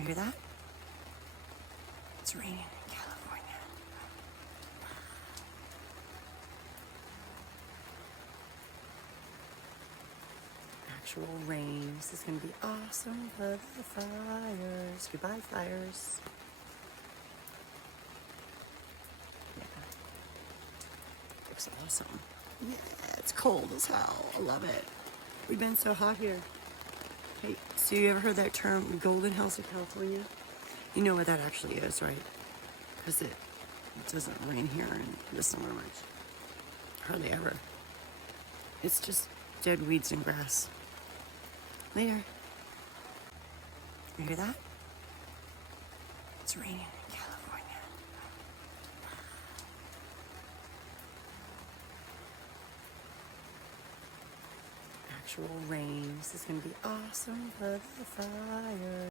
You hear that? It's raining in California. Actual rain. This is going to be awesome for the fires. Goodbye, fires. Yeah. Looks awesome. Yeah, it's cold as hell. I love it. We've been so hot here. Hey, so you ever heard that term, Golden House of California? You know what that actually is, right? Because it doesn't rain here in the summer much. Hardly ever. It's just dead weeds and grass. Later. You hear that? It's raining in California. Actual rain. This is going to be awesome for the fire.